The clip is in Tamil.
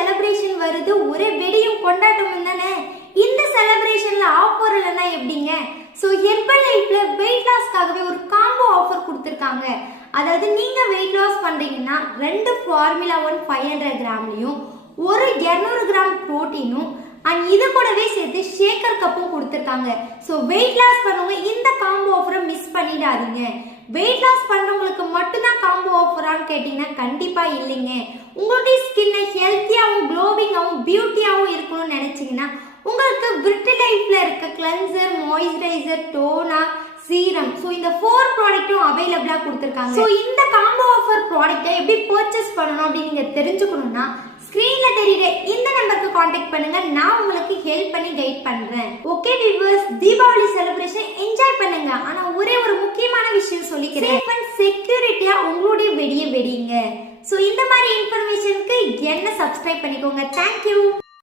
செலிப்ரேஷன் வருது, ஒரே வெடியும் கொண்டாட்டமும் தானே. இந்த செலிப்ரேஷன்ல ஆஃபர் இல்லைன்னா எப்படிங்க? ஸோ ஹெர்பல் லைஃப்ல வெயிட் லாஸ்க்காகவே ஒரு காம்போ ஆஃபர் கொடுத்துருக்காங்க. அதாவது நீங்க வெயிட் லாஸ் பண்றீங்கன்னா 2 ஃபார்முலா 1 500 கிராம்லையும் ஒரு 200 கிராம் புரோட்டீனும் அண்ட் இது கூடவே சேர்த்து ஷேக்கர் கப்பும் கொடுத்துருக்காங்க. ஸோ வெயிட் லாஸ் பண்ணவங்க இந்த காம்போ ஆஃபரை மிஸ் பண்ணிடாதீங்க. வெயிட் லாஸ் பண்றவங்களுக்கு மட்டும்தான் காம்போ ஆஃபரான்னு கேட்டீங்கன்னா கண்டிப்பா இல்லைங்க. உங்களுடைய ஸ்கின்னை ஹெல்த்தியாகவும் க்ளோவிங்காகவும் பியூட்டியாகவும் இருக்கணும்னு நினைச்சீங்கன்னா உங்களுக்கு விர்டிலைஃப்ல இருக்க cleanser, moisturiser, toner, serum, so இந்த 4 ப்ராடக்ட்டும் அவைலபிளா கொடுத்துருக்காங்க. ஸோ இந்த காம்போ ஆஃபர் ப்ராடக்ட்டை எப்படி பர்ச்சேஸ் பண்ணணும் அப்படின்னு நீங்க தெரிஞ்சுக்கணும்னா ஸ்கிரீன்ல தெரியுற இந்த நம்பருக்கு காண்டாக்ட் பண்ணுங்க. நான் உங்களுக்கு ஹெல்ப் பண்ணி கைட் பண்றேன். Okay viewers, Deepavali celebration enjoy பண்ணுங்க. ஆனா ஒரே ஒரு முக்கியமான விஷயம் சொல்லிக்கிறேன். சேஃப் அண்ட் செக்யூரிட்டியா உங்களுடைய வெடியை வெடிங்க. ஸோ இந்த மாதிரி இன்ஃபர்மேஷனுக்கு என்ன சப்ஸ்கிரைப் பண்ணிக்கோங்க. தேங்க்யூ.